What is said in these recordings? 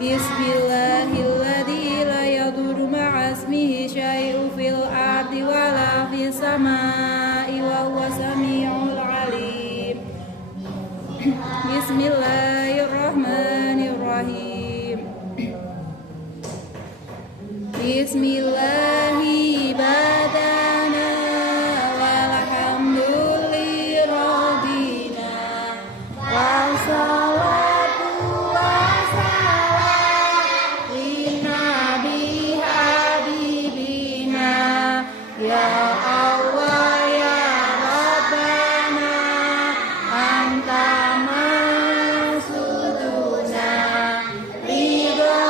Bismillahilladzi la yadurru ma'asmihi syai'un fil ardi wala fis samaa'i wa huwa samii'ul 'aliim. Bismillahirrahmanirrahim. Bismillahi badana walhamdulillahi rabbina wassalatu wassalam linnabi habibina ya Allah ya Rabbana anta masuduna ridho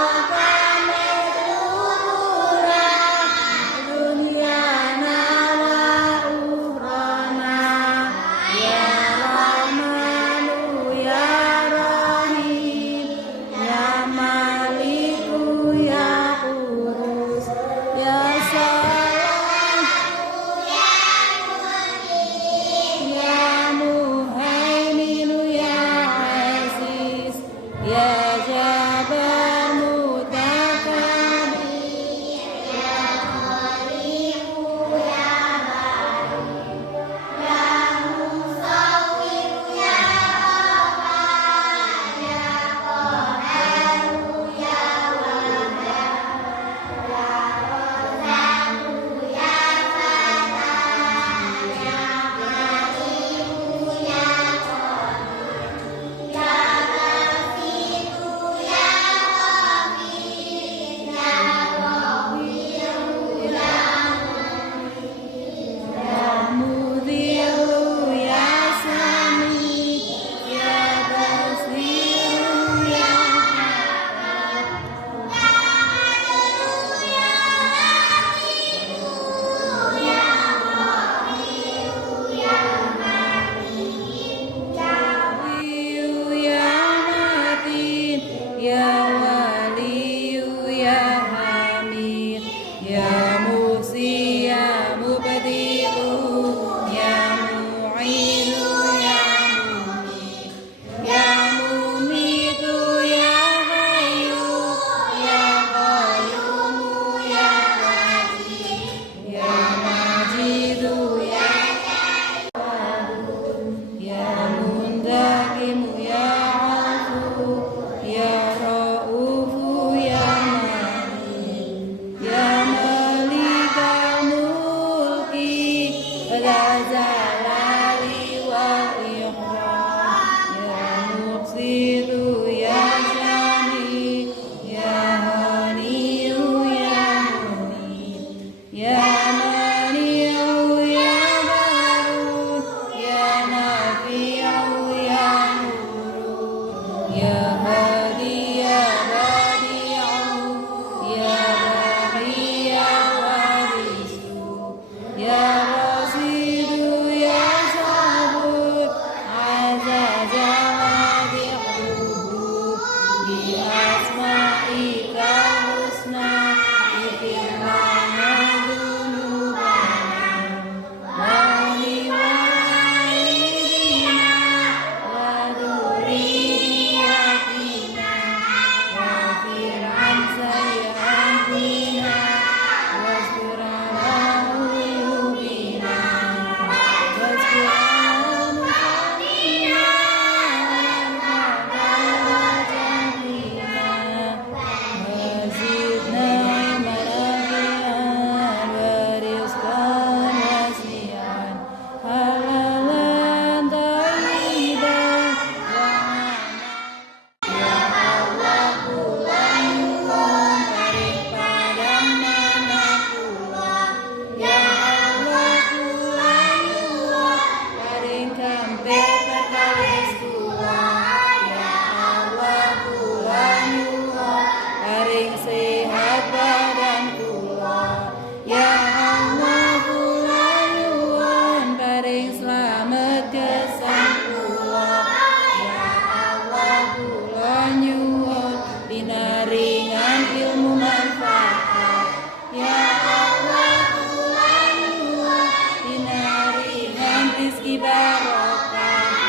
barokah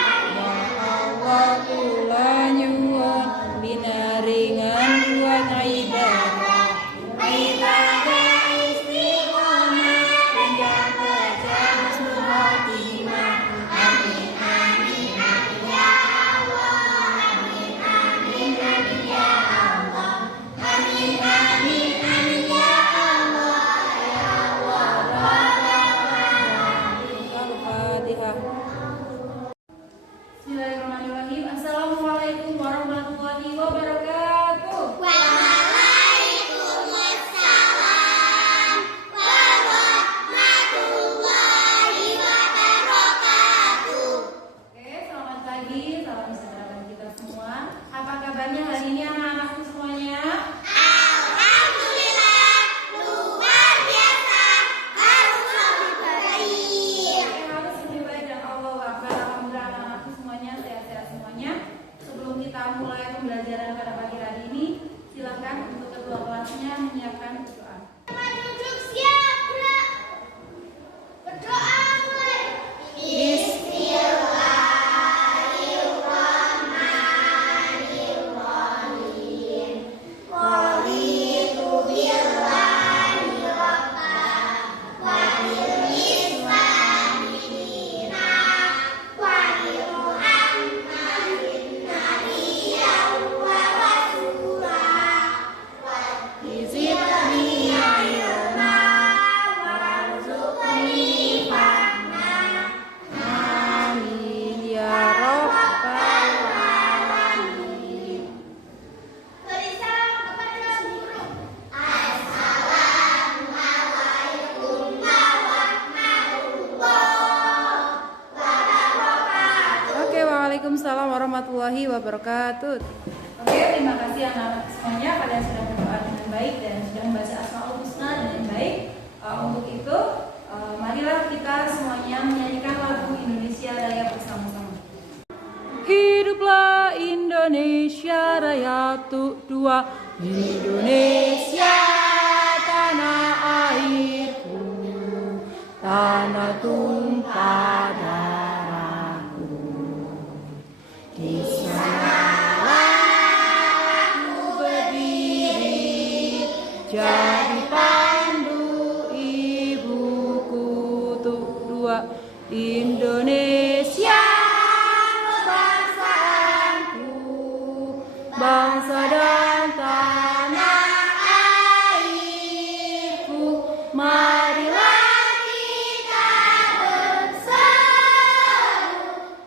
Waalaikumsalam warahmatullahi wabarakatuh. Oke, terima kasih anak-anak semuanya. Kalian sudah berdoa dengan baik dan sudah membaca Asmaul Husna dengan baik. Untuk itu, marilah kita semuanya menyanyikan lagu Indonesia Raya bersama-sama. Hiduplah Indonesia Raya, dua Indonesia tanah airku, tanah tumpah darahku. Di sanalah aku berdiri, jadi pandu ibuku, dua Indonesia bangsa dan tanah airku, marilah kita bersatu,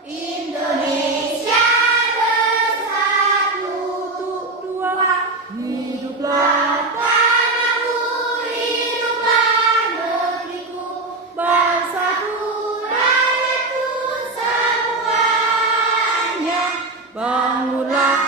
Indonesia bersatu, dua hiduplah tanahku, hiduplah negeriku, bangsaku, rakyatku semuanya, bangunlah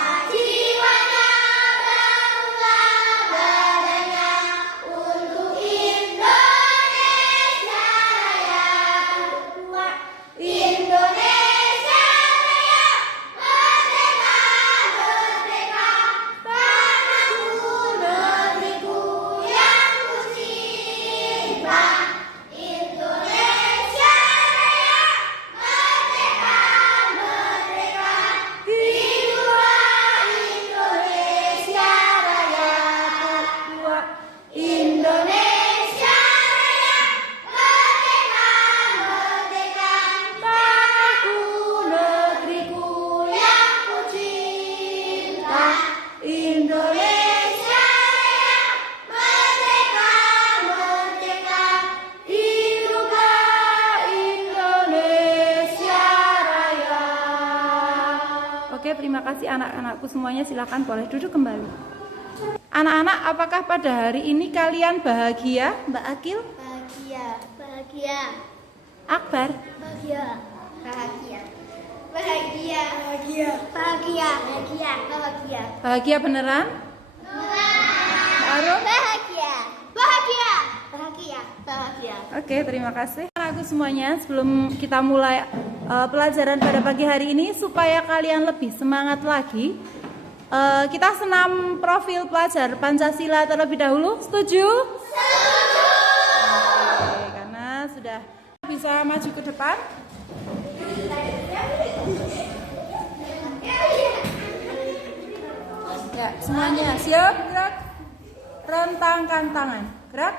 Oke, terima kasih anak-anakku semuanya. Silakan boleh duduk kembali. Anak-anak, apakah pada hari ini kalian bahagia, Mbak Akil? Bahagia, bahagia. Akbar? Bahagia, bahagia. Bahagia, bahagia. Bahagia, bahagia. Bahagia. Bahagia beneran? Arum? Bahagia. Bahagia. Bahagia. Bahagia. Oke, terima kasih anakku semuanya. Sebelum kita mulai pelajaran pada pagi hari ini, supaya kalian lebih semangat lagi, kita senam profil pelajar Pancasila terlebih dahulu. Setuju? Setuju. Oke, karena sudah bisa maju ke depan. Ya, semuanya siap, gerak. Rentangkan tangan, gerak.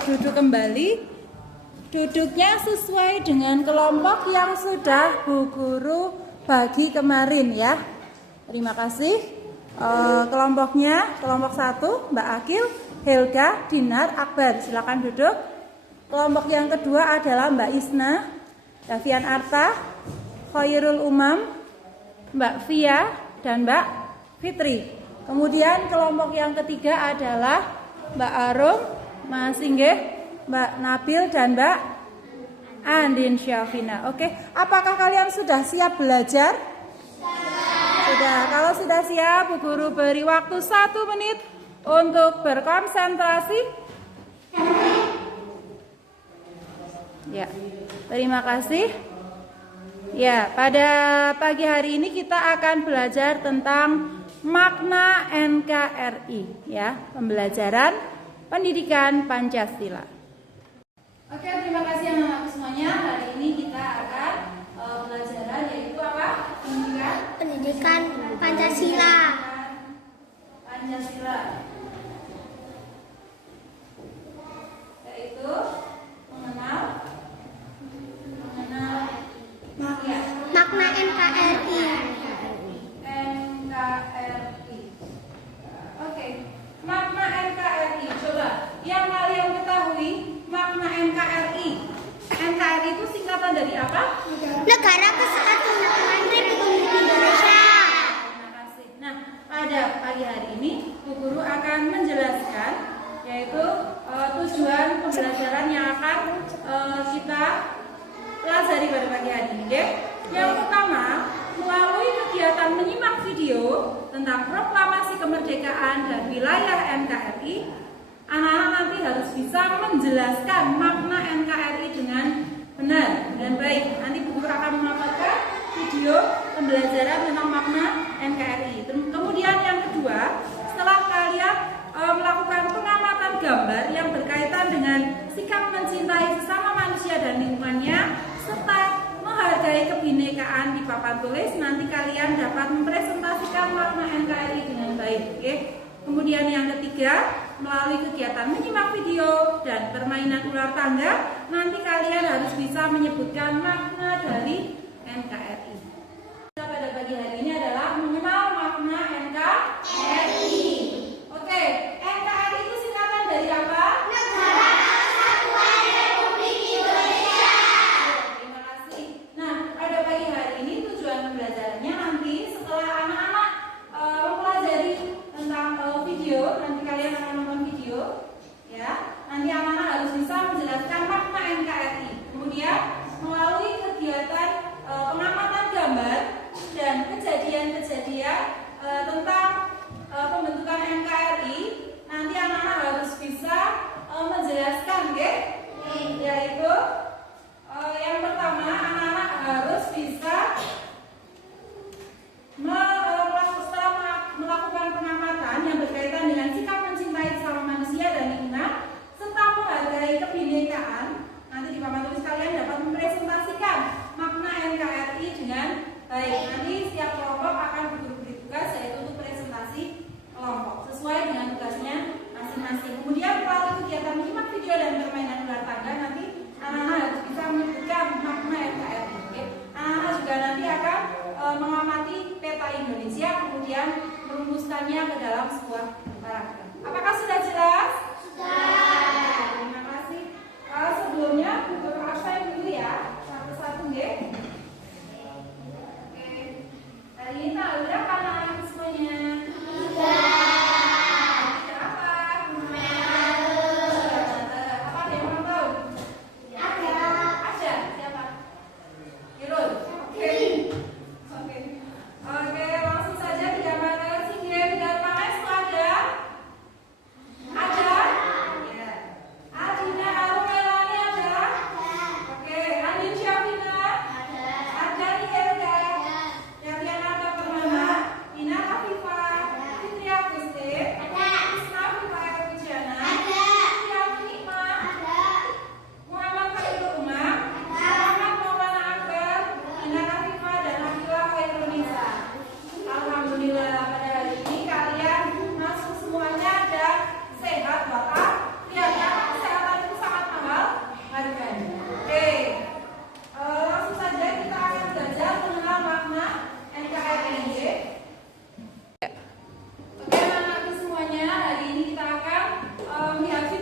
Adik-adik duduk kembali. Duduknya sesuai dengan kelompok yang sudah Bu Guru bagi kemarin ya. Terima kasih. Kelompoknya, kelompok 1 Mbak Akil, Helga, Dinar, Akbar. Silakan duduk. Kelompok yang kedua adalah Mbak Isna, Davian Arta, Khairul Umam, Mbak Via, dan Mbak Fitri. Kemudian kelompok yang ketiga adalah Mbak Arum, Mas Singgih, Mbak Nabil, dan Mbak Andin Syafina. Oke, apakah kalian sudah siap belajar? Sudah. Kalau sudah siap, Bu Guru beri waktu 1 menit untuk berkonsentrasi. Ya, terima kasih. Ya, pada pagi hari ini kita akan belajar tentang makna NKRI ya, pembelajaran pendidikan Pancasila. Oke, terima kasih anak-anak semuanya. Hari ini kita akan pelajaran yaitu apa? Pendidikan Pancasila. Pancasila. Yaitu mengenal ya, Makna NKRI. NKRI. Oke, makna NKRI. Coba yang kalian ketahui makna NKRI. NKRI itu singkatan dari apa? Negara Kesatuan Republik Indonesia. Terima kasih. Nah, pada pagi hari ini Bu Guru akan menjelaskan yaitu tujuan pembelajaran yang akan kita pelajari pada pagi hari ini. Yang pertama, melalui kegiatan menyimak video tentang proklamasi kemerdekaan dan wilayah NKRI, anak-anak nanti harus bisa menjelaskan makna NKRI dengan benar dan baik. Nanti Bu Guru akan mendapatkan video pembelajaran tentang makna NKRI. Kemudian yang kedua, setelah kalian melakukan pengamatan gambar yang berkaitan dengan sikap mencintai sesama manusia dan lingkungannya serta menghargai kebinekaan di papan tulis, nanti kalian dapat mempresentasikan makna NKRI dengan baik. Oke? Kemudian yang ketiga, melalui kegiatan menyimak video dan permainan ular tangga, nanti kalian harus bisa menyebutkan makna dari NKRI. Pada pagi hari ini adalah mengenal makna NKRI. Oke, NKRI itu singkatan dari apa? Negara Kesatuan Republik Indonesia. Terima kasih. Nah, pada pagi hari ini tujuan pembelajarannya nanti setelah anak-anak mempelajari tentang video, nanti kalian akan nonton video, ya. Nanti anak-anak harus bisa menjelaskan makna NKRI. Kemudian melalui kegiatan pengamatan gambar dan kejadian-kejadian tentang pembentukan NKRI, nanti anak-anak harus bisa menjelaskan, yaitu yang pertama, anak-anak harus bisa setelah melakukan pengamatan yang berkaitan dengan sikap mencintai sesama manusia dan lingkungan serta menghargai kebinekaan, nanti di papan tulis kalian dapat mempresentasikan makna NKRI dengan baik. Nanti setiap kelompok akan beri tugas yaitu untuk presentasi kelompok sesuai dengan tugasnya masing-masing. Kemudian melalui kegiatan menyimak video dan permainan ular tangga, nanti anak-anak harus bisa menyebutkan makna NKRI. Anak-anak juga nanti akan mengamati peta Indonesia, kemudian merumuskannya ke dalam sebuah paragraf. Apakah sudah jelas? Sudah. Terima kasih. Sebelumnya Bu Guru absen dulu ya, satu-satu nggih. Oke. Hari ini tanggal berapa anak-anak semuanya? Oke, langsung saja di gambar singgih di depan itu ada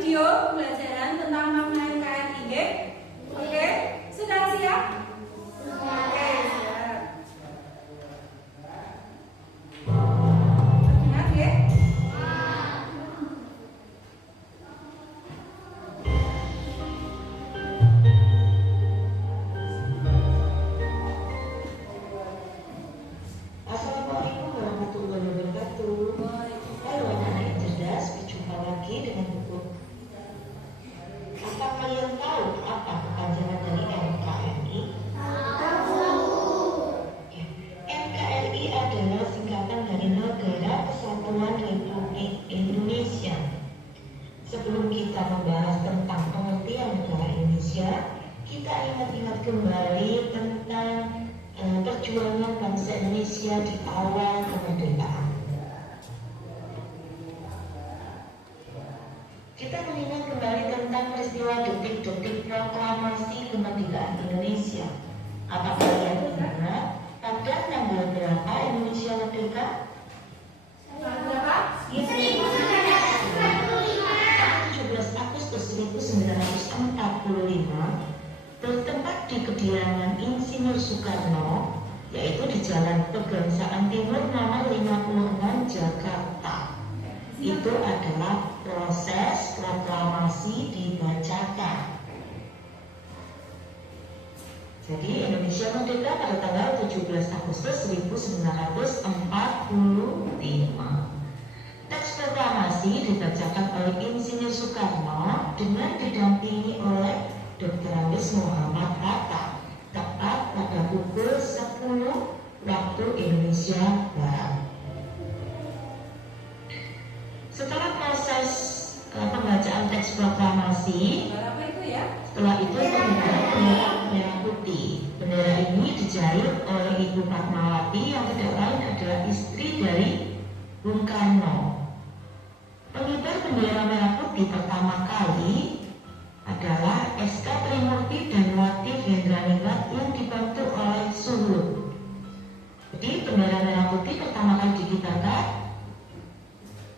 video pembelajaran tentang makna NKRI, nggih? Oke, sudah siap? Oke, siap. Siap, nggih? Assalamualaikum warahmatullahi wabarakatuh. Halo anak-anak yang cerdas, berjumpa lagi dengan buku. Apa kalian tahu apa kepanjangan dari NKRI? Ya, NKRI adalah singkatan dari Negara Kesatuan Republik Indonesia. Sebelum kita membahas tentang pengertian negara Indonesia, kita ingat-ingat kembali tentang perjuangan bangsa Indonesia di awal kemerdekaan. Kita mengingat kembali tentang peristiwa detik-detik proklamasi kemerdekaan Indonesia. Apa kalian ingat pada tanggal berapa Indonesia merdeka? Berapa? 17 Agustus 1945 bertempat di kediaman Insinyur Soekarno, yaitu di Jalan Pegangsaan Timur nomor 56 Jakarta. Itu adalah proses proklamasi dibacakan. Jadi Indonesia merdeka pada tanggal 17 Agustus 1945. Teks proklamasi dibacakan oleh Insinyur Soekarno dengan didampingi oleh Dr. Andes Muhammad Hatta tepat pada pukul 10 waktu Indonesia Barat. Setelah proses pembacaan teks proklamasi, Berapa itu ya? setelah itu pengibaran bendera merah putih. Bendera ini dijahit oleh Ibu Fatmawati yang tidak lain adalah istri dari Bung Karno. Pengibar bendera merah putih pertama kali adalah SK Trimurti dan Wati Hendraningrat yang dibantu oleh Suhut. Jadi bendera merah putih pertama kali dikibarkan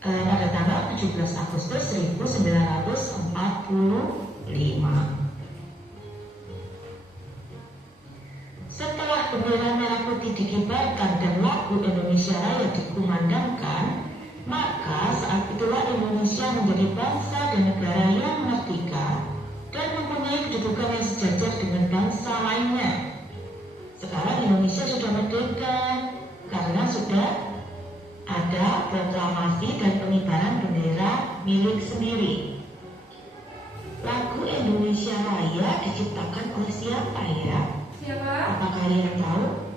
pada tanggal 17 Agustus 1945. Setelah bendera merah putih dikibarkan dan lagu Indonesia Raya dikumandangkan, maka saat itulah Indonesia menjadi bangsa dan negara yang merdeka dan mempunyai kedudukan yang sejajar dengan bangsa lainnya. Sekarang Indonesia sudah merdeka karena sudah ada proklamasi dan pengibaran bendera milik sendiri. Lagu Indonesia Raya diciptakan oleh siapa ya? Siapa? Apa kalian tahu?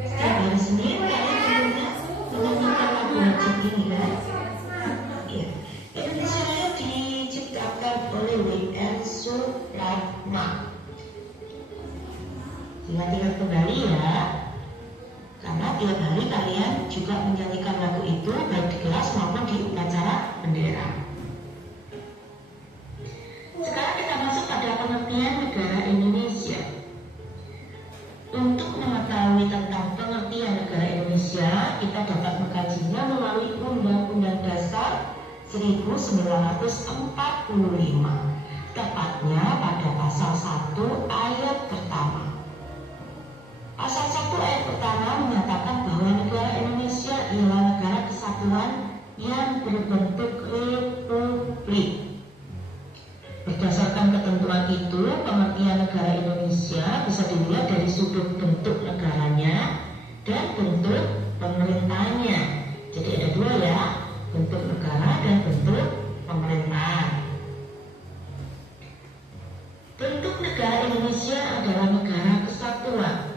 Setiap hari Senin kalian tentunya menyanyikan lagu wajib ini kan? Iya. Indonesia Raya diciptakan oleh W.R. Supratma. Ingat-ingat kembali ya, karena tiap hari kalian juga menyanyikan lagu itu baik di kelas maupun di upacara bendera. Sekarang kita masuk pada pengertian negara Indonesia. Untuk mengetahui tentang pengertian negara Indonesia, kita dapat mengkajinya melalui Undang-Undang Dasar 1945, tepatnya pada pasal 1 ayat pertama. Pasal 1 ayat pertama menyatakan bahwa negara Indonesia ialah negara kesatuan yang berbentuk republik. Berdasarkan ketentuan itu, pengertian negara Indonesia bisa dilihat dari sudut bentuk negaranya dan bentuk pemerintahnya. Jadi ada dua ya, bentuk negara dan bentuk pemerintahan. Bentuk negara Indonesia adalah negara kesatuan.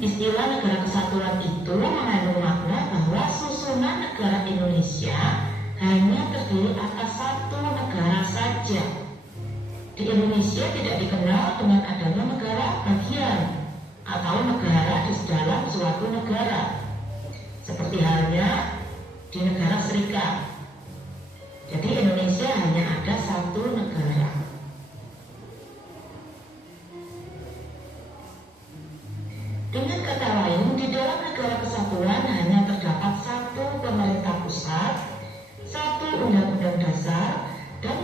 Istilah negara kesatuan itu mengandung makna bahwa susunan negara Indonesia hanya terdiri atas satu negara saja. Di Indonesia tidak dikenal dengan adanya negara bagian atau negara di dalam suatu negara, seperti halnya di negara Serikat. Jadi Indonesia hanya ada satu negara. Dengan kata lain, di dalam negara kesatuan hanya terdapat satu pemerintah pusat, satu undang-undang dasar, dan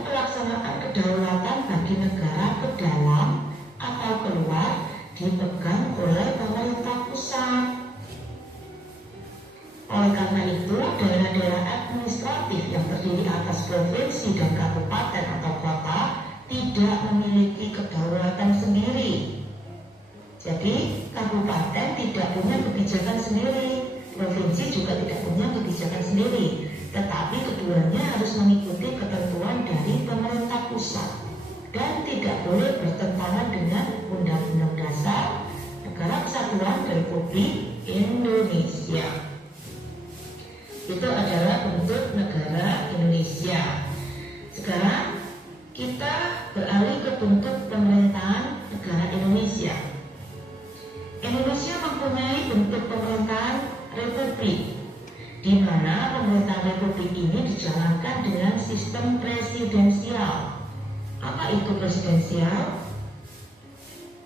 kedaulatan bagi negara ke dalam atau keluar dipegang oleh pemerintah pusat. Oleh karena itu, daerah-daerah administratif yang terdiri atas provinsi dan kabupaten atau kota tidak memiliki kedaulatan sendiri. Jadi, kabupaten tidak punya kebijakan sendiri, provinsi juga tidak punya kebijakan sendiri, tetapi keduanya harus mengikuti ketentuan dari pemerintah pusat dan tidak boleh bertentangan dengan Undang-Undang Dasar Negara Kesatuan Republik Indonesia. Itu adalah bentuk negara Indonesia. Sekarang kita beralih ke bentuk pemerintahan negara Indonesia. Indonesia mempunyai bentuk pemerintahan republik, di mana pemerintahan republik ini dijalankan dengan sistem presidensial. Apa itu presidensial?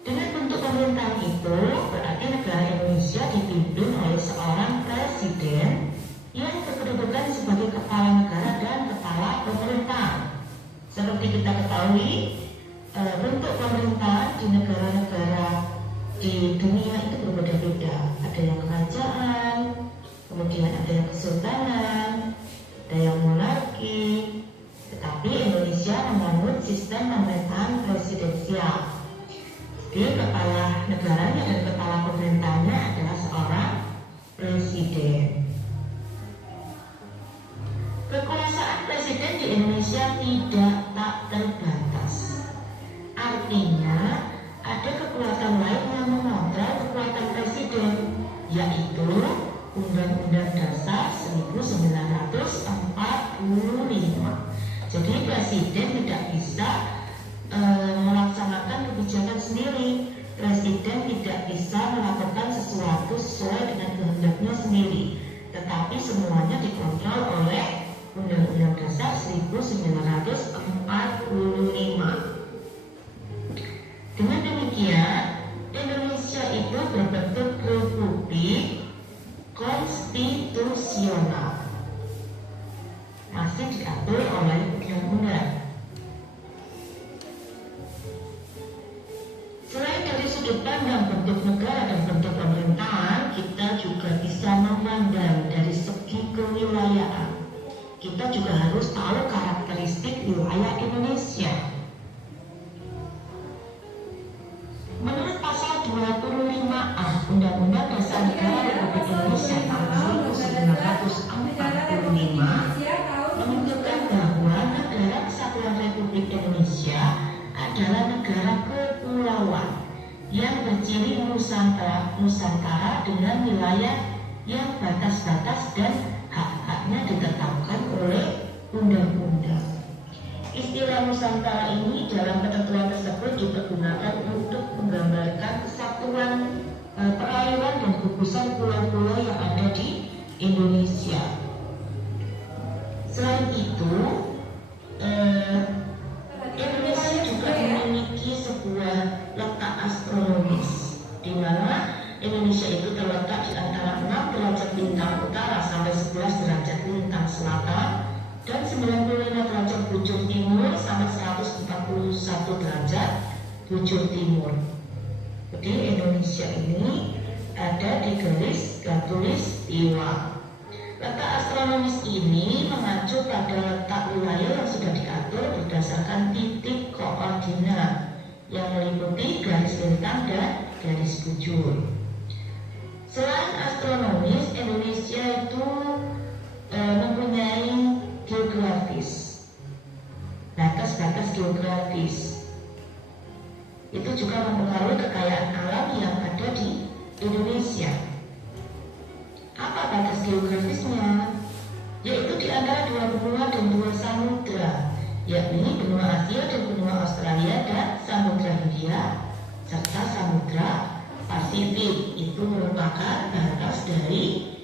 Dengan bentuk pemerintahan itu berarti negara Indonesia dipimpin oleh seorang presiden yang berkedudukan sebagai kepala negara dan kepala pemerintahan. Seperti kita ketahui, bentuk pemerintahan di negara-negara di dunia itu berbeda-beda. Ada yang kerajaan, kemudian ada yang kesultanan, ada yang monarki. Tetapi Indonesia menganut sistem pemerintahan presidensial. Jadi kepala negaranya dan kepala pemerintahnya adalah seorang presiden. Kekuasaan presiden di Indonesia tidak tak terbatas. Artinya, ada kekuatan lain yang mengontrol kekuatan presiden, yaitu Undang-Undang Dasar 1945. Jadi presiden tidak bisa melaksanakan kebijakan sendiri. Presiden tidak bisa melakukan sesuatu sesuai dengan kehendaknya sendiri, tetapi semuanya dikontrol oleh Undang-Undang Dasar 1945. Dengan demikian, Indonesia itu berbentuk republik konstitusional, masih diatur oleh undang-undang. Selain dari sudut pandang bentuk negara dan bentuk pemerintahan, kita juga bisa memandang dari segi kewilayahan. Kita juga harus tahu karakteristik wilayah Indonesia. Menurut pasal 25A Undang-Undang Dasar Negara Republik Indonesia tahun 1945 menunjukkan bahwa negara Kesatuan Republik Indonesia adalah negara kepulauan yang berciri Nusantara dengan wilayah yang batas-batas dan hak-haknya ditetapkan oleh undang-undang. Istilah Nusantara ini dalam ketentuan tersebut dipergunakan untuk menggambarkan kesatuan perairan dan gugusan pulau-pulau yang ada di Indonesia. Selain itu, Indonesia juga memiliki sebuah letak astronomis, di mana Indonesia itu terletak di antara 6 derajat lintang utara sampai 11 derajat lintang selatan dan 95 derajat bujur timur sampai 141 derajat bujur timur. Jadi Indonesia ini ada di garis khatulistiwa. Letak astronomis ini mengacu pada letak wilayah yang sudah diatur berdasarkan titik koordinat yang meliputi garis lintang dan garis bujur. Selain astronomis, Indonesia itu mempunyai geografis, batas-batas geografis. Itu juga mempengaruhi kekayaan alam yang ada di Indonesia. Apa batas geografisnya? Yaitu di antara 2 benua dan 2 samudra, yakni benua Asia dan benua Australia dan Samudra Hindia serta Samudra Pasifik. Itu merupakan batas dari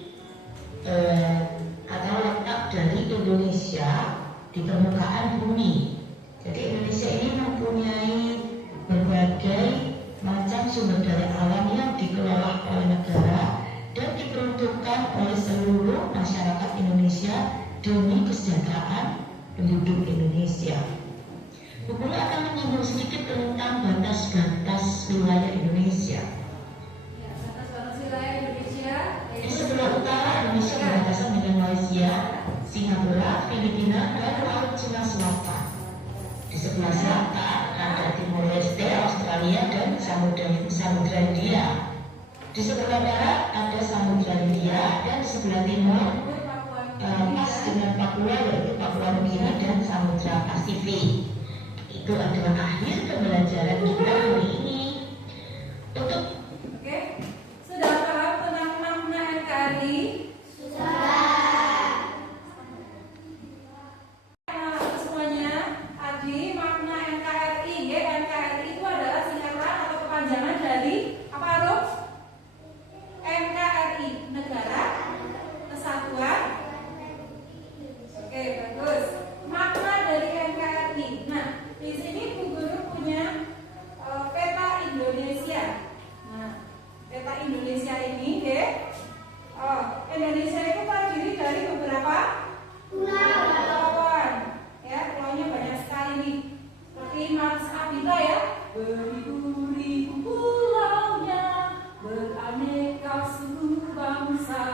atau letak dari Indonesia di permukaan bumi. Jadi Indonesia ini mempunyai berbagai macam sumber daya alam yang dikelola oleh negara dan diperuntukkan oleh seluruh masyarakat Indonesia demi kesejahteraan penduduk Indonesia. Buku tentang batas-batas wilayah Indonesia. Ya, batas-batas wilayah Indonesia. Di sebelah utara Indonesia berbatasan dengan Malaysia, Singapura, Filipina, dan Laut Cina Selatan. Di sebelah selatan ada Timor Leste, Australia, dan Samudra India. Di sebelah barat ada Samudra India, dan di sebelah timur pas dengan Papua, yaitu Papua Nugini dan Samudra Pasifik. Itu adalah akhir pembelajaran kita hari ini. Oke, sudah paham tentang makna NKRI? Semuanya, Adi, makna NKRI. NKRI itu adalah singkatan atau kepanjangan dari apa, Rum? NKRI, Negara Kesatuan. Oke, bagus. Makna dari NKRI. Nah, di sini Bu Guru punya peta Indonesia. Nah, peta Indonesia ini, Indonesia itu terdiri dari beberapa pulauan. Ya, pulaunya banyak sekali nih. Seperti Mas Abita ya. Beribu-ribu pulaunya, beraneka suku bangsa,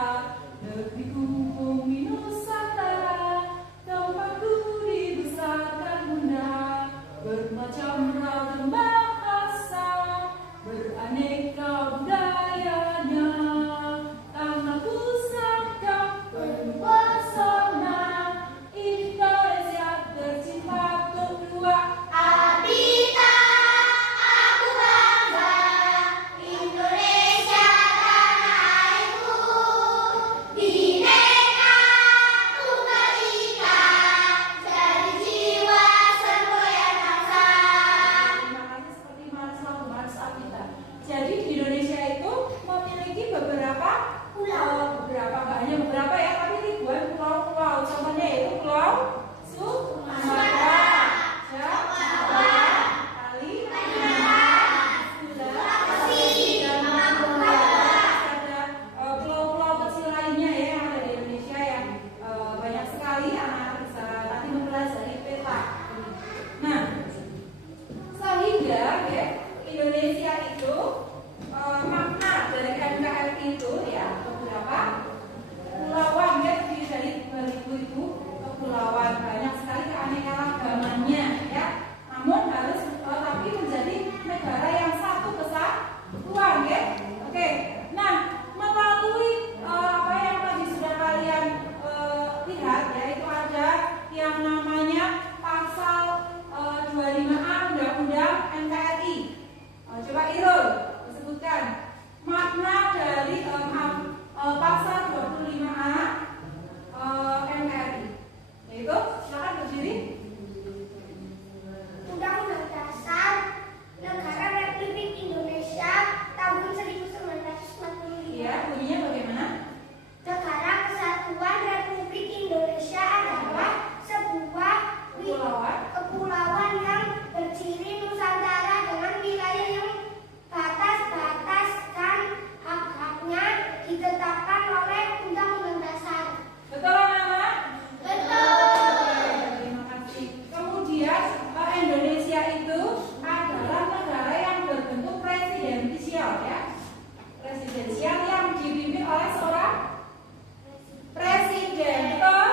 negeriku bumi Nusantara, tempatku dibesarkan bunda, bermacam ragam bahasa, beraneka budayanya, tanah pusaka penuh pesona, Indonesia tercinta kedua. Abita, aku bangga, Indonesia tanah airku, Bhinneka Tunggal Ika, jadi jiwa semboyan bangsa. Terima kasih seperti Mas Abita. Jadi di Indonesia itu memiliki beberapa pulau, nggak hanya beberapa ya, tapi ribuan pulau-pulau. Contohnya yaitu Pulau Sumatera, Jawa, Kalimantan, Sulawesi, dan Papua. Ada pulau-pulau kecil lainnya ya yang ada di Indonesia yang banyak sekali anak-anak bisa nanti mempelajari peta. Nah, sehingga ya, Indonesia itu makna dari NKRI itu ya beberapa kepulauan ya, terdiri dari 2000 itu kepulauan, banyak sekali keanekaragamannya ya. Namun harus tapi menjadi negara yang satu kesatuan ya. Oke. Nah, melalui apa yang tadi sudah kalian lihat ya, itu ada yang namanya pasal 25A Undang-Undang NKRI. Coba Irul disebutkan makna dari pasal 25A NKRI. Yaitu, silakan berdiri. Undang-Undang Dasar Negara Republik Indonesia tahun 1945. Iya, bunyinya bagaimana? Negara Kesatuan Republik Indonesia adalah sebuah kepulauan yang berciri Nusantara dengan wilayah yang batas-bataskan hak-haknya ditetapkan oleh Undang-Undang Dasar. Betul anak-anak? Betul. Terima kasih. Kemudian Indonesia itu adalah negara yang berbentuk presidensial ya. Presidensial yang dipimpin oleh seorang presiden. Betul?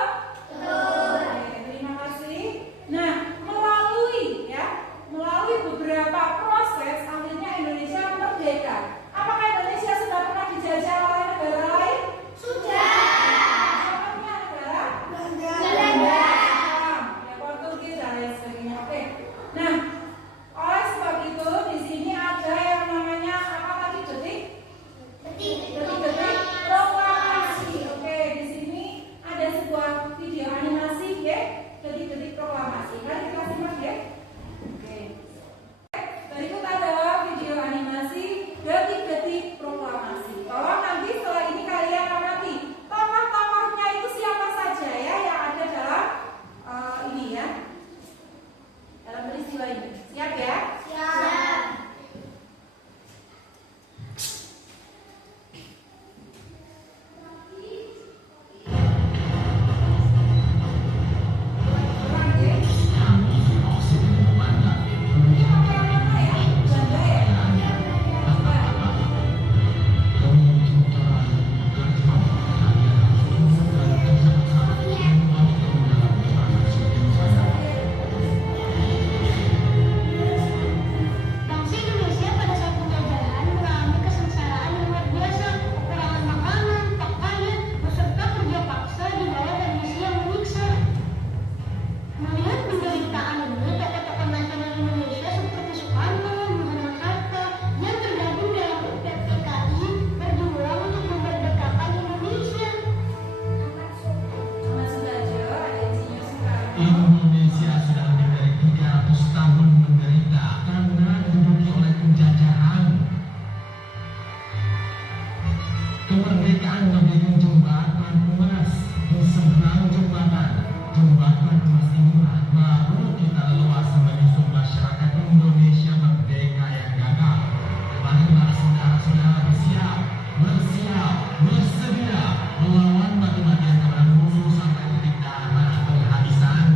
Betul. Oke, terima kasih. Nah, melalui beberapa proses akhirnya Indonesia merdeka. Apakah Indonesia sudah pernah dijajah oleh negara lain? Sudah. Contohnya negara Belanda. ya, Portugis dan lain sebagainya. Oke. Nah, oleh sebab itu di sini ada yang namanya apa tadi, detik-detik proklamasi. Oke, di sini ada sebuah video animasi ya, detik-detik proklamasi. Mari kita simak ya. Oke. Berikut adalah video animasi detik-detik proklamasi. Tolong nanti setelah ini kalian amati tokoh-tokohnya itu siapa saja ya yang ada dalam ini ya, dalam peristiwa ini. Siap ya? Siap. Orang ya. Jembatan emas inilah baru kita leluasa menyusun masyarakat Indonesia merdeka yang gagah. Marilah saudara-saudara bersiap, bersedia melawan batu-batu yang telah musuh sampai titik darah penghabisan.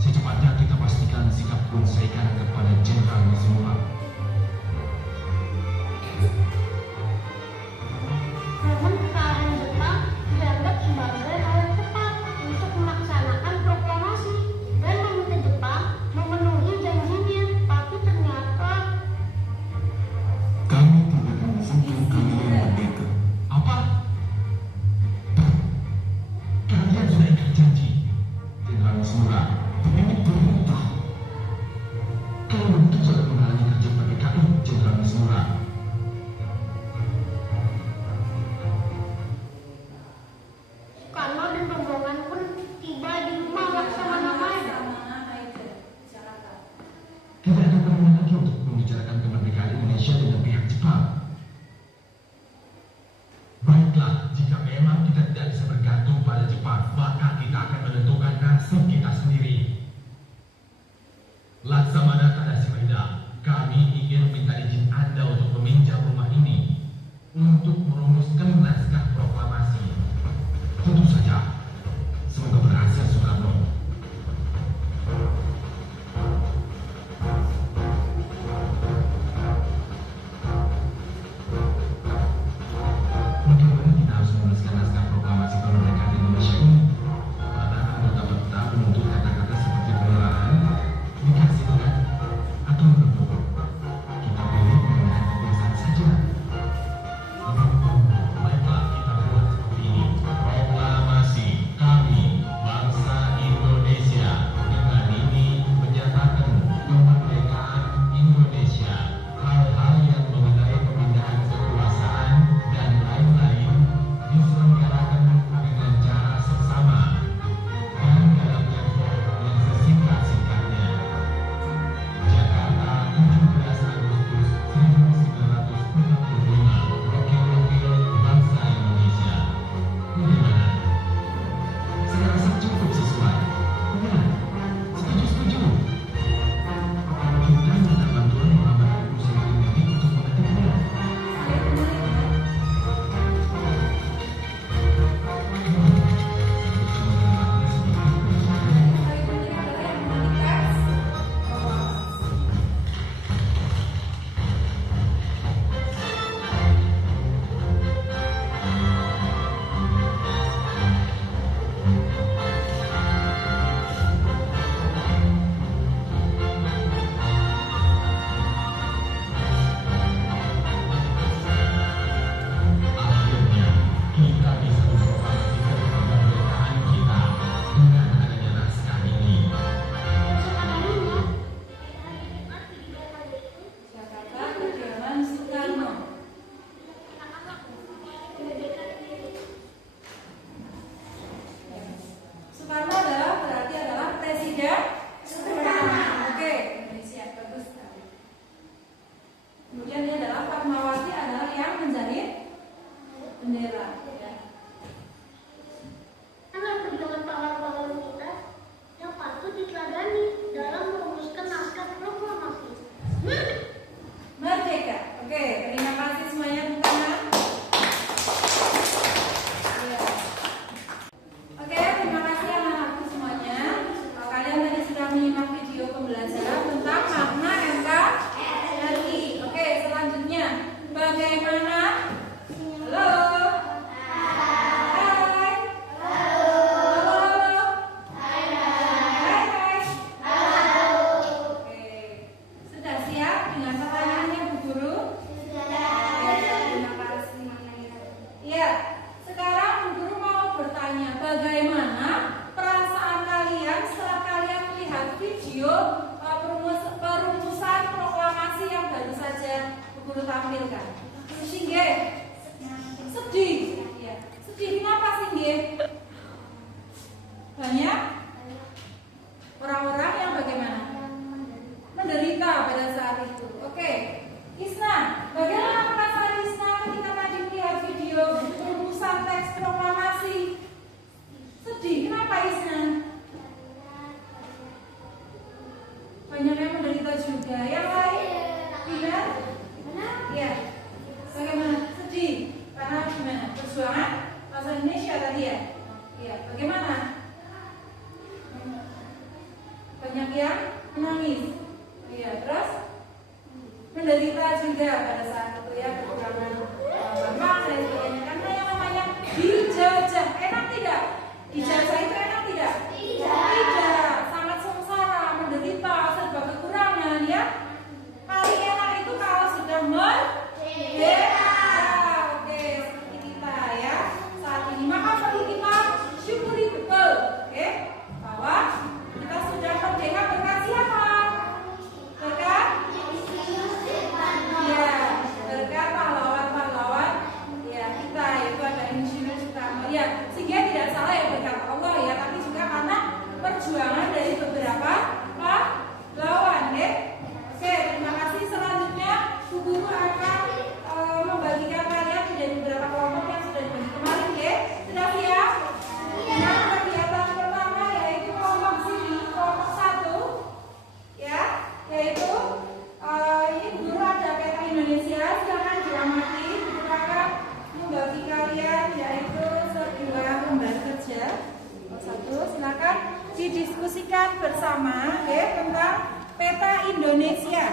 Secepatnya kita pastikan sikap Bonsaikan kepada Jenderal Nizamullah. Namun kekalahan Jepang dianggap sebagai hal yang tepat untuk melaksanakan proklamasi dan meminta Jepang memenuhi janjinya, tapi ternyata Kami tidak mengizinkan kalian merdeka. Apa? Kalian sudah ikat janji, Jenderal Nizamullah. Ini perintah. Kalau begitu jangan menghalangi kerja PKI, Jenderal Nizamullah. Soekarno dan rombongan pun tiba di rumah Laksamana Maeda. Tidak ada perlunya lagi untuk membicarakan kemerdekaan Indonesia dengan pihak Jepang. Baiklah, jika memang kita tidak bisa bergantung pada Jepang, maka kita akan menentukan nasib kita sendiri. Laksamana Tadashi Maeda, kami ingin meminta izin Anda untuk meminjam rumah ini untuk merumuskan naskah proklamasi. Tentu saja, semoga berhasil Soekarno. Bagaimana kita harus menuliskan naskah proklamasi kemerdekaan Indonesia ini? Mana anggota tetap menuntut kata-kata seperti penolakan, dikasihkan, atau menuntut? Kita pilih menggunakan kebiasaan saja. Baiklah, kita buat seperti ini. Proklamasi kami, bangsa Indonesia, dengan ini menyatakan kemerdekaan Indonesia. Hal-hal yang mengenai pemindahan kekuasaan dan lain-lain diselenggarakan dengan cara seksama dan dalam level yang sesingkat-singkatnya. Jakarta, tampilkan. Sing nggih. Sedih. Ya. Sedih kenapa sih nggih? Banyak orang-orang yang bagaimana? Menderita pada saat itu. Oke. Isna, bagaimana perasaan Isna ketika tadi melihat video rumusan teks proklamasi? Sedih. Kenapa Isna? Banyak yang menderita juga. Yang lain? Benar? Ya. Bagaimana? Sedih. Karena gimana? Perjuangan bahasa Indonesia tadi ya? Iya. Bagaimana? Banyak yang menangis. Iya. Terus? Menderita juga pada saat itu ya. Kekurangan bahan dan sebagainya. Karena yang namanya dijajah. Enak tidak? Dijajah itu enak tidak? Tidak. Sangat sengsara, menderita, serba kekurangan ya. Paling enak itu kalau sudah merdeka. Oke, seperti kita ya saat ini. Maka perlu kita syukuri betul, oke, bahwa kita sudah merdeka berkat siapa? Berkat? Ya, berkat pahlawan-pahlawan ya kita, itu ada Insinyur Soekarno ya. Sehingga tidak salah ya berkat Allah ya, tapi juga karena perjuangan dari beberapa pahlawan ya. Oke, terima kasih. Selanjutnya Bu Guru akan membagikan kalian menjadi beberapa kelompok yang sudah dibagi kemarin ya. Sudah siap? Nah, kegiatan pertama yaitu kelompok sini, kelompok 1 ya, yaitu ini Bu Guru ada peta Indonesia. Silakan diamati. Bu Guru akan membagi kalian yaitu sebuah lembar kerja. Satu, silakan didiskusikan bersama ya tentang peta Indonesia.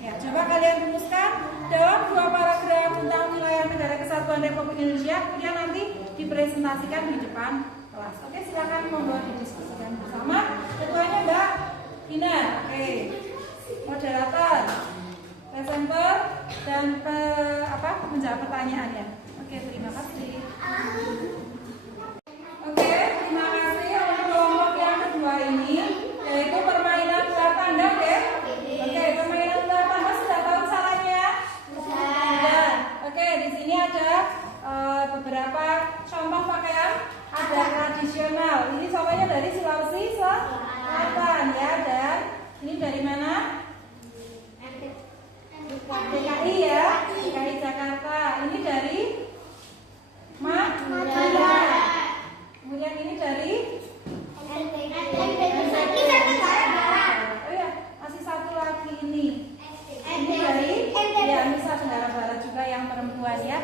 Ya, coba kalian rumuskan dalam 2 paragraf tentang wilayah Negara Kesatuan Republik Indonesia, kemudian nanti dipresentasikan di depan kelas. Oke, silakan membuat didiskusikan bersama. Ketuanya Mbak Ina. Oke. Moderator, presenter dan menjawab pertanyaannya. Oke, terima kasih. Oke, terima kasih untuk kelompok yang kedua ini, yaitu permainan ular tanda ya. Oke, permainan ular tanda sudah tahu caranya? Sudah. Oke, di sini ada beberapa contoh pakaian ada tradisional. Ini semuanya dari Sulawesi Selatan ya, dan ini dari mana? DKI ya, DKI Jakarta. Ini dari Madura. Kemudian ini dari oh ya, masih satu lagi ini. Ini dari ya Nusa Tenggara Barat juga yang perempuan ya.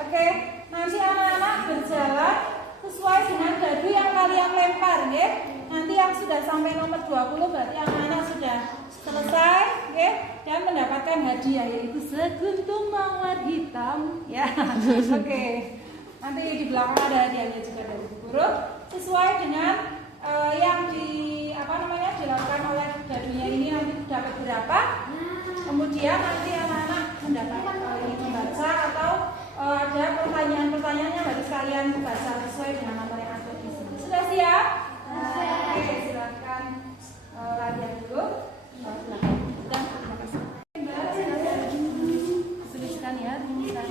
Oke, nanti anak-anak berjalan sesuai dengan dadu yang kalian lempar ya. Nanti yang sudah sampai nomor 20 berarti anak-anak sudah selesai ya, dan mendapatkan hadiah yaitu sekuntum mawar hitam ya. Oke. Nanti di belakang ada hadiahnya juga dari Bu Guru sesuai dengan yang dilakukan oleh dadunya ini nanti dapat berapa. Kemudian nanti anak-anak mendapat membaca atau ada pertanyaan-pertanyaan yang harus kalian baca sesuai dengan nomor yang ada di sini. Sudah siap? Oke, silakan latihan dulu. Silakan. Dan terima kasih. Tuliskan ya, tuliskan.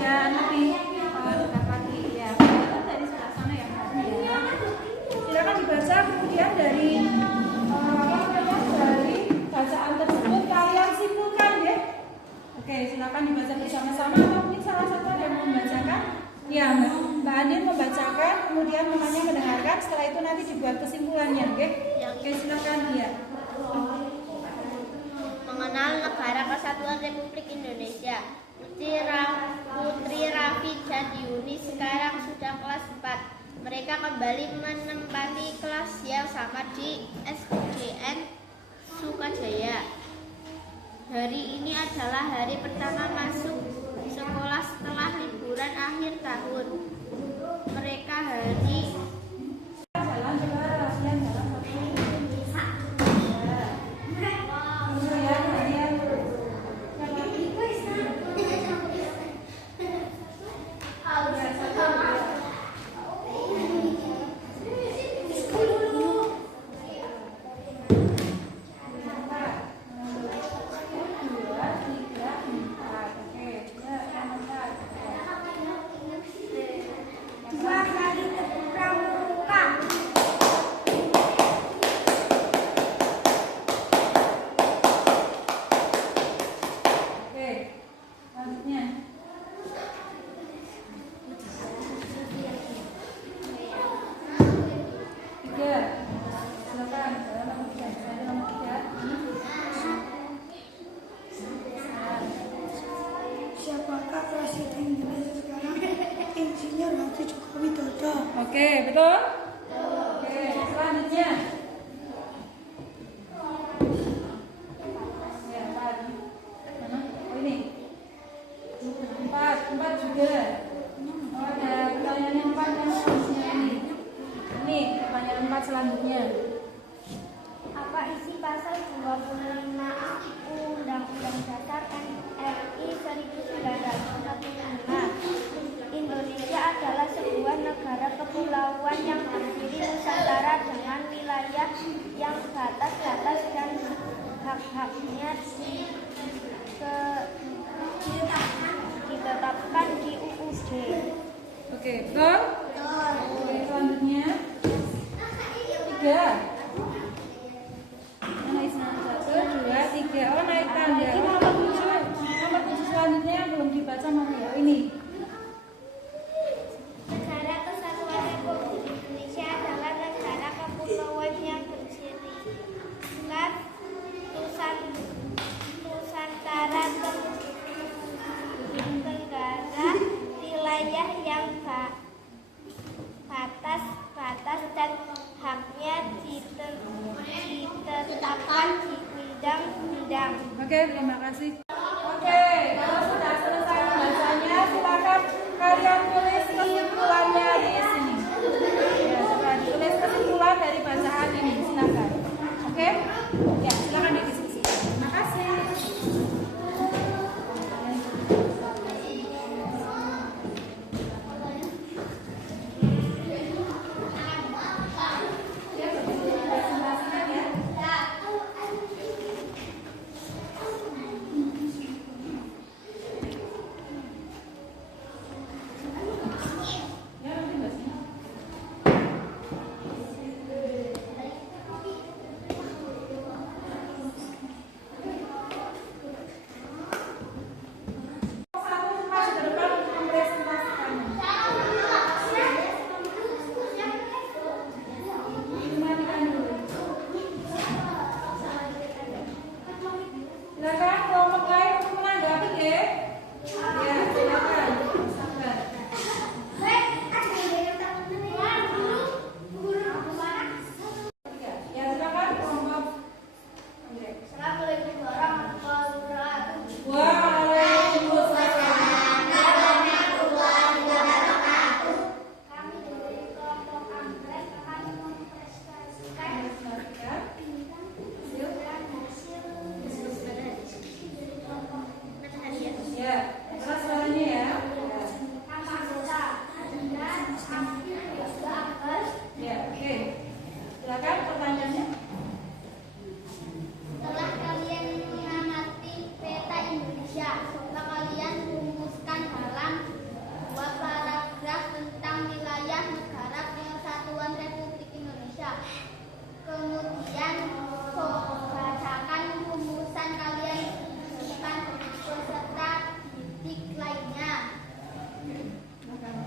kemudian lebih dekat lagi ya. Itu dari sebelah sana ya. Silakan dibaca, kemudian dari dari bacaan tersebut kalian simpulkan ya. Oke, silakan dibaca bersama-sama atau mungkin salah satu ada yang mau membacakan. Ya, Mbak Andin membacakan, kemudian mamanya mendengarkan. Setelah itu nanti dibuat kesimpulannya, oke? Oke, silakan ya. Mengenal Negara Kesatuan Republik Indonesia. Putri Raffi dan Yuni sekarang sudah kelas 4. Mereka kembali menempati kelas yang sama di SDN Sukajaya. Hari ini adalah hari pertama masuk sekolah setelah liburan akhir tahun. Mereka hari Siapakah Presiden Indonesia sekarang? Insinyur Haji Joko Widodo. Oke, betul? Oke, selanjutnya. Ya, 4. Mana? Oh ini. 4 juga. Oh, ada pertanyaan yang 4 yang selanjutnya ini. Ini pertanyaan 4 selanjutnya. Apa isi pasal 25A Undang-Undang Dasar RI 1945? Indonesia adalah sebuah negara kepulauan yang terdiri Nusantara dengan wilayah yang batas-batas dan hak-haknya ditetapkan di UUD. Oke, betul? Oke, selanjutnya. 3. Mana isi 1, 2, 3. Oh, naik tangga. Oh, nomor 7. Nomor 7 selanjutnya yang belum dibaca mana ya? Ini. Negara Kesatuan Republik Indonesia adalah negara kepulauan yang terdiri Nusantara Tenggara, wilayah yang batas-batas dan haknya ditetapkan di undang-undang. Oke, terima kasih. Oke, kalau sudah selesai membacanya, silakan kalian tulis kesimpulannya di sini. Ya, coba ditulis kesimpulan dari bacaan ini, silakan. Oke? Ya, silakan didiskusikan. Terima kasih.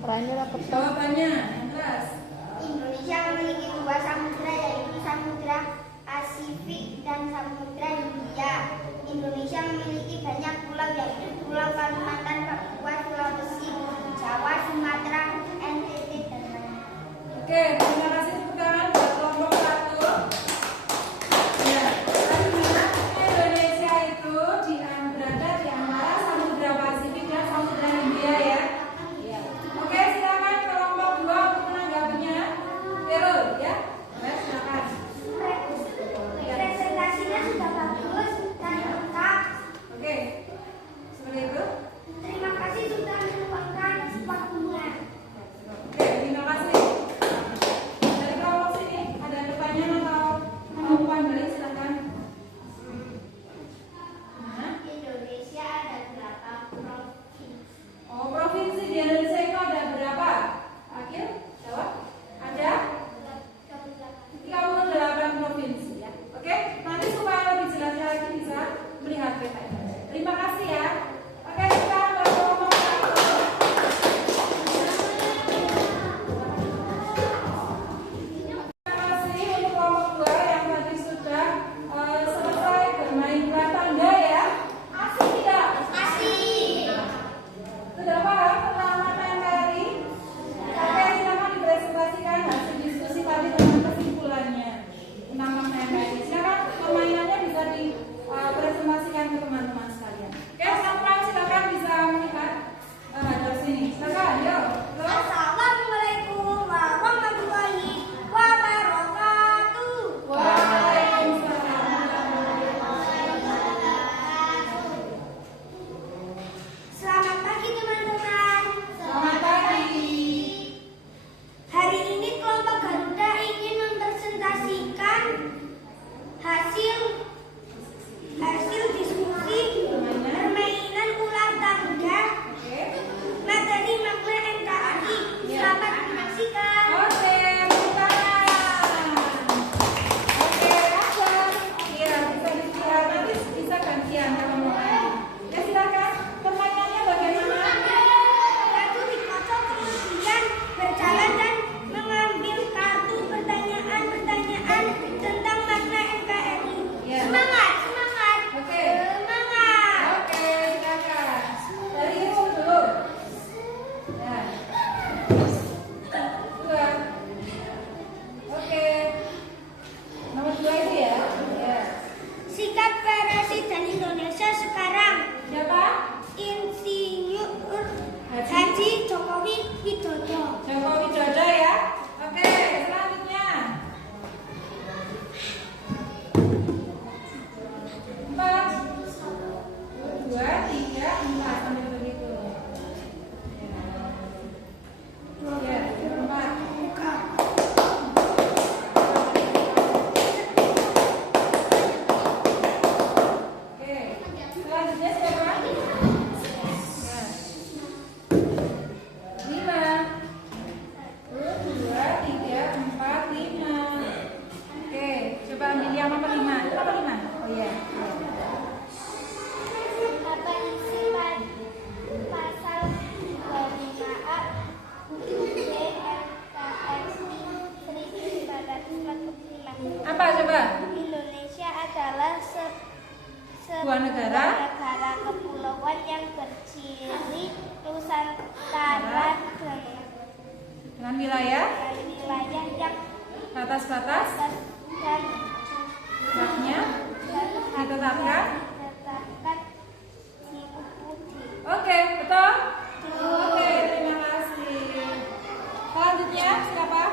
Jawabannya yang keras. Indonesia memiliki 2 samudra, yaitu Samudra Pasifik dan Samudra Hindia. Indonesia memiliki banyak pulau, yaitu Pulau Kalimantan, Papua, Sulawesi, Jawa, Sumatera, NTT, dan lain-lain. Oke, terima kasih tepuk tangan buat kelompok 1. Ya, karena Indonesia itu berada di antara Samudra Pasifik dan Samudra Hindia ya. Oke, silakan kelompok 2 untuk menanggapinya. Vero, ya. Baik, silakan. Presentasinya sudah bagus dan lengkap. Oke, seperti itu. Terima kasih sudah meluangkan waktunya. Oke, terima kasih. Dari kelompok sini ada pertanyaan atau tanggapan balik, silakan. Nah, Indonesia ada berapa provinsi? oh, provinsi di Indonesia itu ada berapa? Akhir jawab. Ada 38 provinsi ya. Oke, nanti supaya lebih jelas lagi bisa melihat peta. Terima kasih ya. Oke, kita kelompok 1. Terima kasih untuk kelompok 2 yang tadi sudah selesai bermain bola tangga ya. Asik tidak? Asik. Sudah paham tentang makna NKRI? Oke, silakan dipresentasikan hasil diskusi tadi dengan kesimpulannya tentang makna NKRI. Silakan permainannya bisa dipresentasikan ke teman-teman sekalian. Oke, teman-teman silakan bisa melihat hadap sini. Silakan, yuk. Terus. Assalamualaikum warahmatullahi wabarakatuh. Waalaikumsalam. Selamat pagi teman-teman. Selamat pagi. Hari ini kelompok Garuda ingin mempresentasikan hasil diskusi permainan ular tangga Oke. materi makna NKRI. Selamat menyaksikan. Oke, tepuk tangan. Oke, Raja. Iya, bisa dilihat. Nanti bisa gantian kalau mau main. Ya, silakan. Permainannya bagaimana? Kartu dikocok kemudian berjalan dan mengambil kartu pertanyaan-pertanyaan tentang makna NKRI. Ya. Semangat. Oke. Semangat. Oke, silakan. Dari Ibu dulu. Ya. 2. Oke. Nomor 2 itu ya. Ya. Sikap Presiden Indonesia sekarang, Siapa? Insinyur Haji Jokowi Widodo. Joko Widodo ya. Oke, selanjutnya. 4, 2, 3, 4 sampai begitu. Ya, 4. Oke, selanjutnya siapa? Ya. 5. 2, 3, 4, 5. Oke, coba ambil yang nomor 5. Itu nomor 5? Oh iya. Apa isi pasal 25A UUD NKRI 1945? Apa coba? Indonesia adalah Sebuah negara kepulauan yang berdiri Nusantara dengan wilayah dengan wilayah yang batas-batas dan haknya ditetapkan. ditetapkan di UUD. Oke, betul? Oke, terima kasih. Selanjutnya siapa?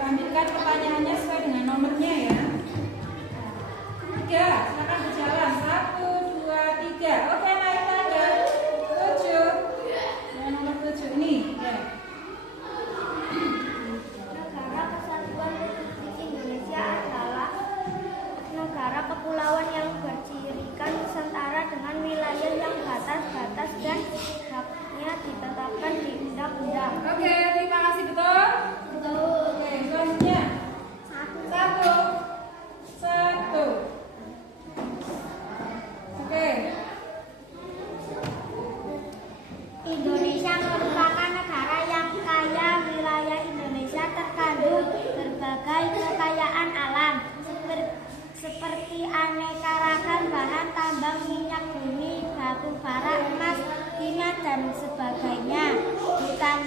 Ambilkan pertanyaannya sesuai dengan nomornya ya. 3, silakan berjalan. 1, 2, 3. Oke, naik tangga. 7. Yang nomor 7 ini. Ya. Negara Kesatuan Republik Indonesia adalah negara kepulauan dan sebagainya, hutan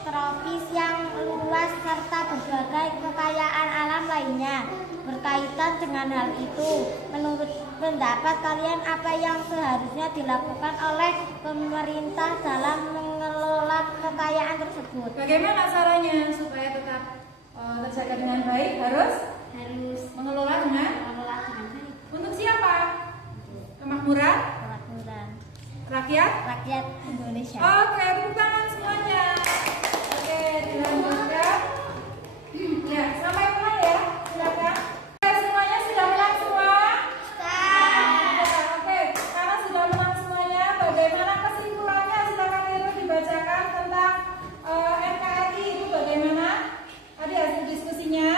tropis yang luas, serta berbagai kekayaan alam lainnya. Berkaitan dengan hal itu, menurut pendapat kalian apa yang seharusnya dilakukan oleh pemerintah dalam mengelola kekayaan tersebut? Bagaimana caranya supaya tetap terjaga dengan baik? Harus mengelola dengan baik. untuk siapa? Kemakmuran rakyat Indonesia. Oke, tepuk tangan semuanya. Oke, dilanjutkan. Ya, sampai mulai ya. Silakan. Oke, semuanya sudah menang semua? Oke, karena sudah menang semuanya, bagaimana kesimpulannya? Silakan itu dibacakan tentang NKRI itu bagaimana? Tadi hasil diskusinya.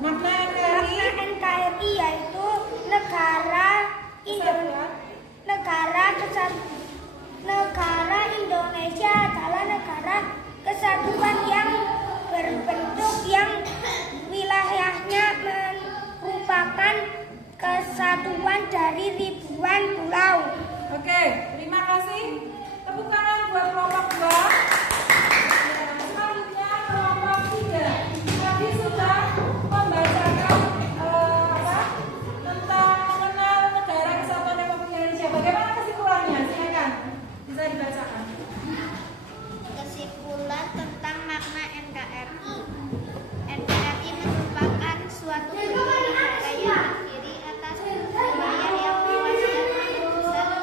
Makna NKRI yaitu negara Indonesia adalah negara kesatuan yang berbentuk yang wilayahnya merupakan kesatuan dari ribuan pulau. Oke, terima kasih. Tepuk tangan buat kelompok 2. Selanjutnya kelompok 3. Tadi sudah membacakan tentang mengenal negara kesatuan Republik Indonesia. Bagaimana kesimpulannya? Silakan bisa dibacakan. Kesimpulan tentang makna NKRI. NKRI merupakan suatu negara yang terdiri atas wilayah yang luas dan bersatu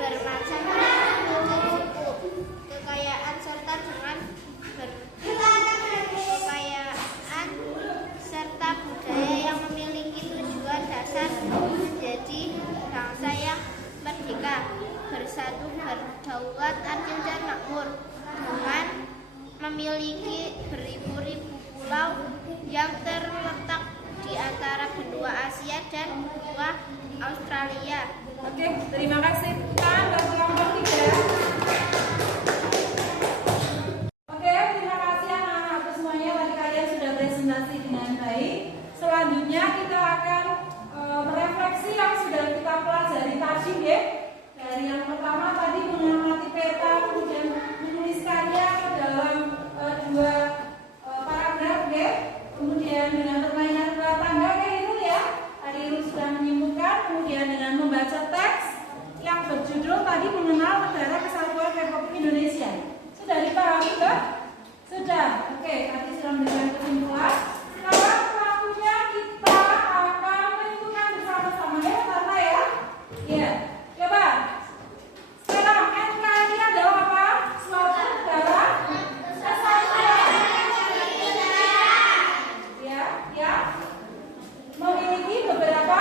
bermacam-macam suku, kekayaan serta budaya yang memiliki tujuan dasar menjadi bangsa yang merdeka, bersatu, berdaulat, adil dan makmur, dengan memiliki beribu-ribu pulau yang terletak di antara benua Asia dan benua Australia. Oke, terima kasih. Tangan buat kelompok 3. Oke, terima kasih anak-anakku semuanya. Tadi kalian sudah presentasi dengan baik. Selanjutnya kita akan merefleksi yang sudah kita pelajari tadi ya. Dari yang pertama tadi mengamati peta, kemudian menuliskannya ke dalam 2 paragraf ya. Kemudian dengan permainan dua tangga kayak itu ya. Tadi Irul sudah menyimpulkan. Kemudian dengan membaca teks yang berjudul tadi mengenal negara kesatuan Republik Indonesia. Sudah dipahami Mbak? Sudah. Oke, tadi sudah memberikan kesimpulan. Sekarang waktunya kita akan menentukan bersama-sama ya, karena ya. Iya. Coba. Sekarang NKRI adalah apa? Suatu negara kesatuan. Ya. Memiliki beberapa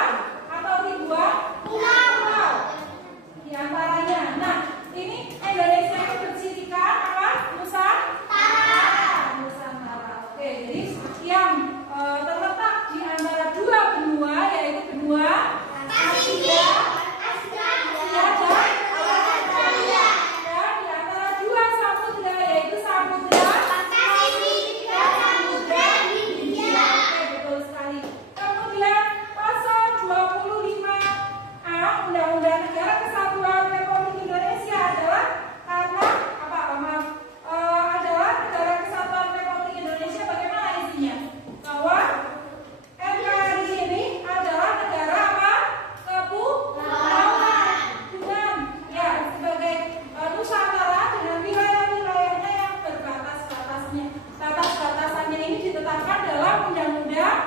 atau ribuan pulau di antaranya. Nah, ini Indonesia itu bercirikan apa? Nusantara. Oke, jadi yang terletak di antara 2 benua yaitu benua Asia dan Australia. Dan di antara 2 samudra yaitu samudra Pasifik dan samudra Hindia. Oke, betul sekali. Kemudian pasal 25A Undang-Undang Negara Kesatuan Republik Indonesia adalah karena adalah Negara Kesatuan Republik Indonesia. Bagaimana isinya? Bahwa NKRI ini adalah negara apa? Kepulauan dengan ya sebagai Nusantara dengan wilayah-wilayahnya yang berbatas-batasnya. Batas-batasannya ini ditetapkan dalam Undang-Undang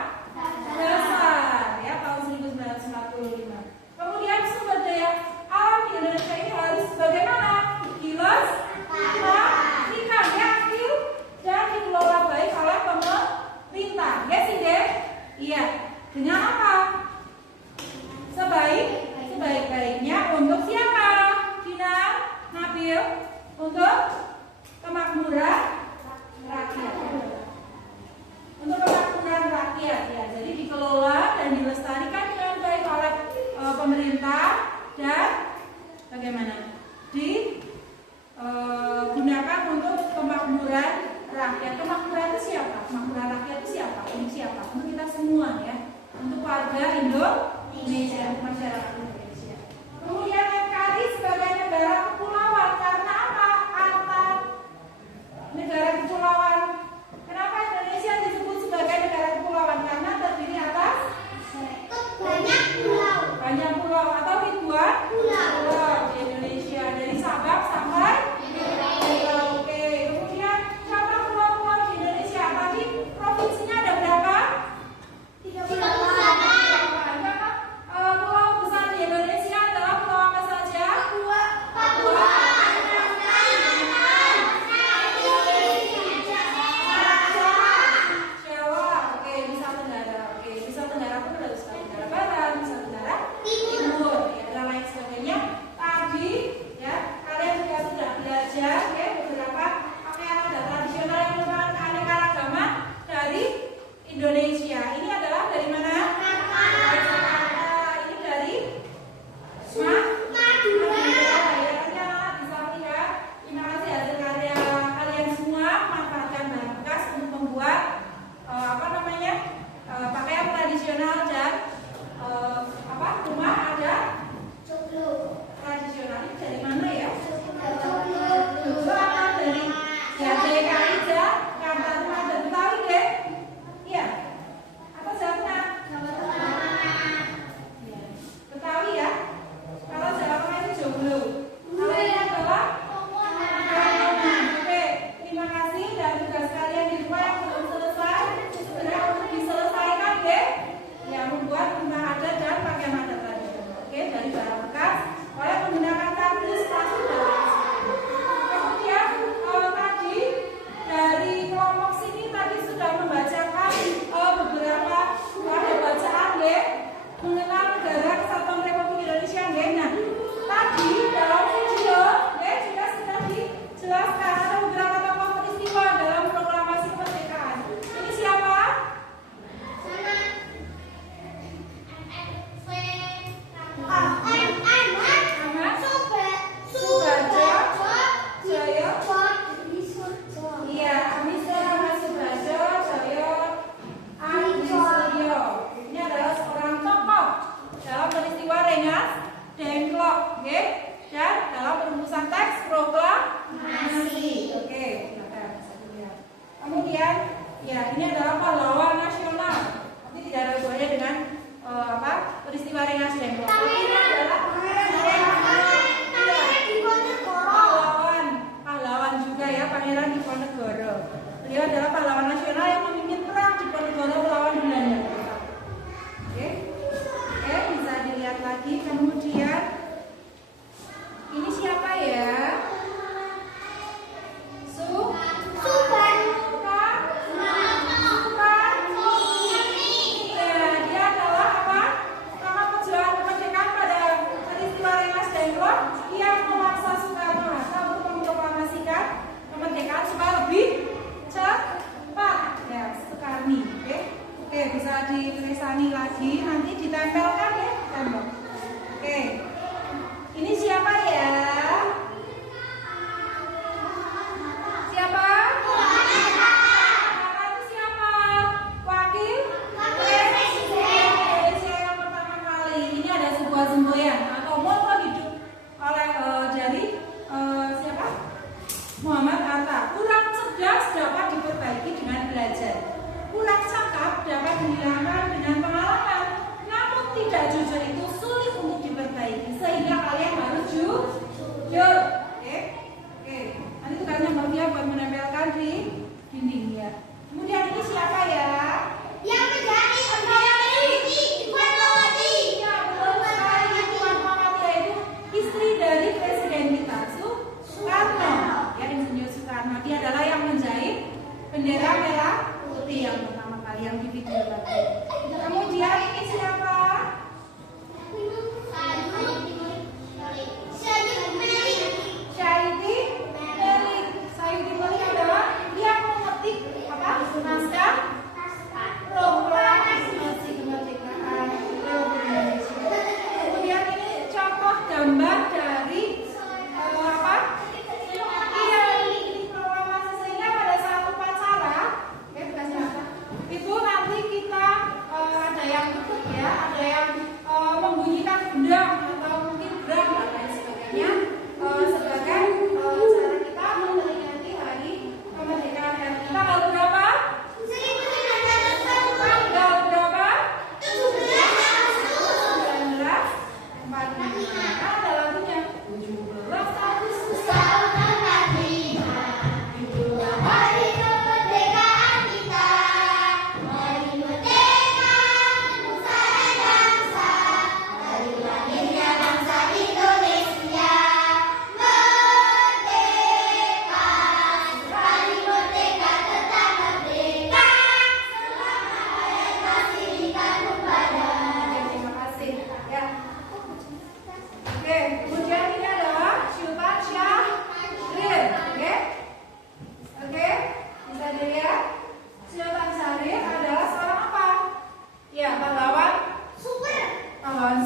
Dasar ya tahun 1945. Kemudian sumber daya alam di Indonesia ini harus bagaimana? Dilestarikan, aktif dan dikelola baik oleh pemerintah. Ya sih deh? Iya. Dengan apa? Sebaik-baiknya untuk siapa? Dina, Nabil, untuk kemakmuran rakyat. Untuk kemakmuran rakyat ya. Jadi dikelola dan dilestarikan dengan baik oleh pemerintah dan bagaimana? Digunakan untuk kemakmuran rakyat. Kemakmuran itu siapa? Kemakmuran rakyat itu siapa? Untuk siapa? Untuk kita semua ya. Untuk warga Indonesia, masyarakat Indonesia. Kemudian NKRI sebagai Ya, ini adalah pahlawan nasional. Tapi tidak ada hubungannya dengan peristiwa Rengas Dengklok. Ini adalah pahlawan juga ya, Pangeran Diponegoro. Beliau adalah pahlawan nasional yang memimpin perang Diponegoro melawan Belanda. Oke, bisa dilihat lagi. Kemudian ini siapa ya? Yang memaksa Soekarno-Hatta untuk memproklamasikan kemerdekaan supaya lebih cepat ya, Soekarni. Oke, bisa ditulisani lagi, nanti ditempelkan ya tembok. Oke, ini siapa ya? Siapa? Itu siapa? Wakil Presiden Indonesia yang pertama kali. Ini ada sebuah semboyan atau moto hidup oleh dari siapa? Muhammad Hatta. Kurang cerdas dapat diperbaiki dengan belajar. Kurang cakap dapat dihilangkan dengan pengalaman. Namun tidak jujur itu sulit untuk diperbaiki. Sehingga kalian harus jujur. Oke. Nanti tugasnya Mbak Fia buat menempelkan di dinding ya. Kemudian ini siapa ya? Yang menjadi pegawai negeri Puan Mawati. Ya, betul sekali. Puan Mawati yaitu istri dari Presiden kita Soekarno, ya, Insinyur Soekarno. Dia adalah yang menjahit bendera merah putih yang pertama kali yang di video tadi. Kemudian ini siapa? Syahidi Melik. Syahidi Melik adalah yang memetik naskah proklamasi kemerdekaan Republik Indonesia. Kemudian ini contoh gambar dari proklamasi, sehingga pada saat upacara itu nanti kita ada yang tutup ya, ada yang membunyikan gendang atau mungkin drum dan lain sebagainya sebagai cara kita memperingati hari kemerdekaan RI. Tanggal berapa? 1945. Ada lagunya 17 Agustus. Hari kemerdekaan kita, hari merdeka nusa dan bangsa, hari lahirnya bangsa Indonesia. Merdeka, hari merdeka tetap merdeka, selama hayat masih ditanggung badan. Terima kasih ya. Oke, kemudian ini adalah Sultan Syahrir. Oke, bisa dilihat. Sultan Syahrir adalah seorang apa? Ya, pahlawan super. Pahlawan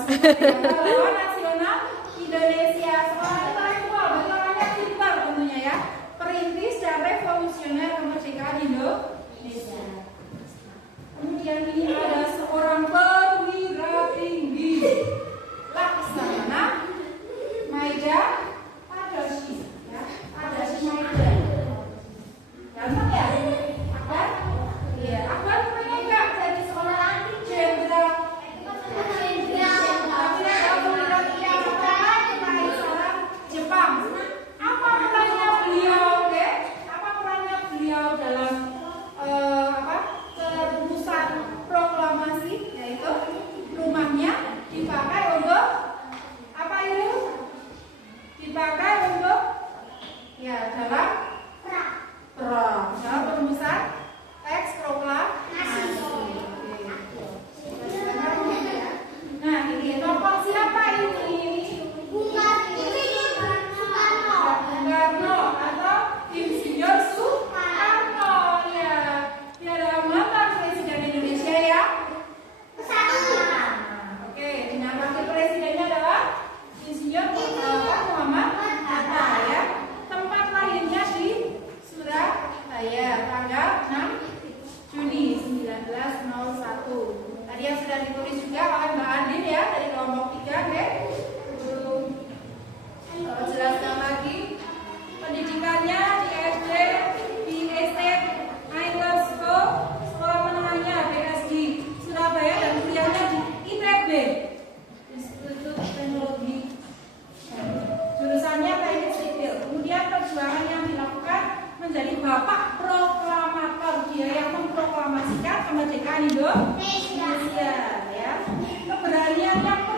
nasional Indonesia. Seorang intelektual, bagi orangnya pintar tentunya ya. Perintis dan revolusioner kemerdekaan Indonesia. Kemudian ini ada seorang perwira tinggi Laksamana Maida Tadashi ya, Tadashi Maida. Gampang ya? Akbar? Iya, Akbar pernah nggak jadi seorang jenderal? Tapi ada perwira tinggi yang pertama dari seorang Jepang. Apa perannya beliau? Apa perannya beliau dalam perumusan proklamasi, yaitu rumahnya dipakai untuk apa itu? Dipakai untuk ya dalam perang. Dalam perumusan teks proklamasi. Nah, ini tokoh siapa ini? Soekarno atau Insinyur Soekarno ya. Dia adalah mantan Presiden Indonesia ya. Oke, dengan wakil presidennya adalah Insinyur Muhammad Hatta ya. Tempat lahirnya di Surabaya. menjadi bapak proklamator, dia yang memproklamasikan kemerdekaan Indonesia, ya. Keberanian yang